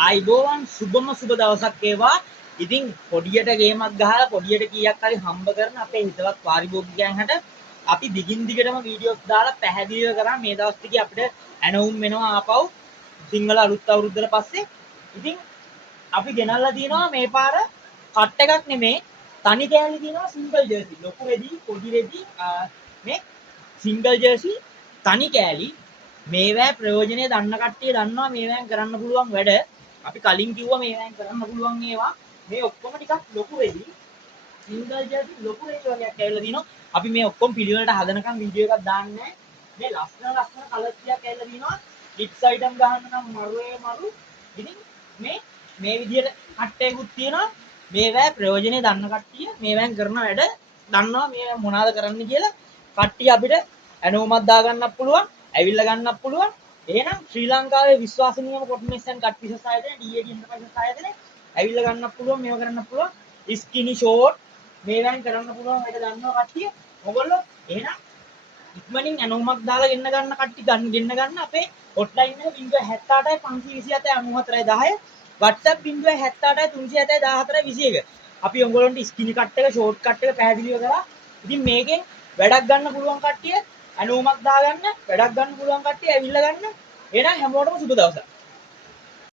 ආයිබෝවන් සුබම සුබ දවසක් වේවා. ඉතින් පොඩියට ගේමක් ගහලා පොඩියට කීයක් හරි හම්බ කරන අපේ හිතවත් පාරිභෝගිකයන් හට අපි දිගින් දිගටම වීඩියෝස් දාලා පැහැදිලිව කරා මේ දවස් ටිකේ අපිට ඇනවුම් වෙනවා ආපහු සිංහල අලුත් අවුරුද්දට පස්සේ. ඉතින් අපි ගෙනල්ලා තියෙනවා මේ පාර කට් එකක් නෙමේ තනි කෑලි තියෙනවා සිංගල් ජර්සි. ලොකු රෙදි පොඩි රෙදි මේ සිංගල් ජර්සි තනි කෑලි මේවැ ප්‍රයෝජනේ දන්න කට්ටිය දන්නවා මේවැන් කරන්න පුළුවන් වැඩ. අපි කලින් කිව්වා මේවැන් කරන්න පුළුවන් ඒවා. මේ ඔක්කොම ටිකක් ලොකු වෙදි. සිංගල් ජර්සි ලොකු වෙදි වගේක් ඇවිල්ලා දිනවා. අපි මේ ඔක්කොම පිළිවෙලට හදනකම් වීඩියෝ එකක් දාන්නේ. මේ ලස්සන කලර් ටිකක් ඇවිල්ලා දිනවා. කිඩ්ස් අයිටම් ගහන්න නම් මරුවේ මරු. ඉතින් මේ විදියට කට්ටයකුත් තියෙනවා. මේවැ ප්‍රයෝජනේ දන්න කට්ටිය මේවැන් කරන වැඩ දන්නවා මේ මොනවාද කරන්න කියලා. කට්ටිය අපිට ඇනෝමක් දාගන්නත් පුළුවන්. ඇවිල්ලා ගන්නත් පුළුවන්. එහෙනම් ශ්‍රී ලංකාවේ විශ්වාසනීයම කොට්මේෂන් කට් විශේෂ ආයතන DAD එන්ටර්ප්‍රයිසස් ආයතනේ ඇවිල්ලා ගන්නත් පුළුවන් මේව කරන්නත් පුළුවන්. ස්කිනි ෂෝට් මේවෙන් කරන්න පුළුවන් වැඩ දන්නවා කට්ටිය. ඔයගොල්ලෝ එහෙනම් ඉක්මනින් ඇනෝමක් දාලා ගෙන්න කට්ටිය ගෙන්න අපේ හොට්ලයින් එක 078 527 94 10 WhatsApp 078 370 14 21. අපි ඔයගොල්ලන්ට ස්කිනි කට් එක ෂෝට් කට් එක පැහැදිලිව කරා. ඉතින් මේකෙන් වැඩක් ගන්න පුළුවන් කට්ටිය ඇනෝමක් දාගන්න වැඩක් ගන්න පුළුවන් කට්ටිය ඇවිල්ලා ගන්න. එහෙනම් හැමෝටම සුබ දවසක්.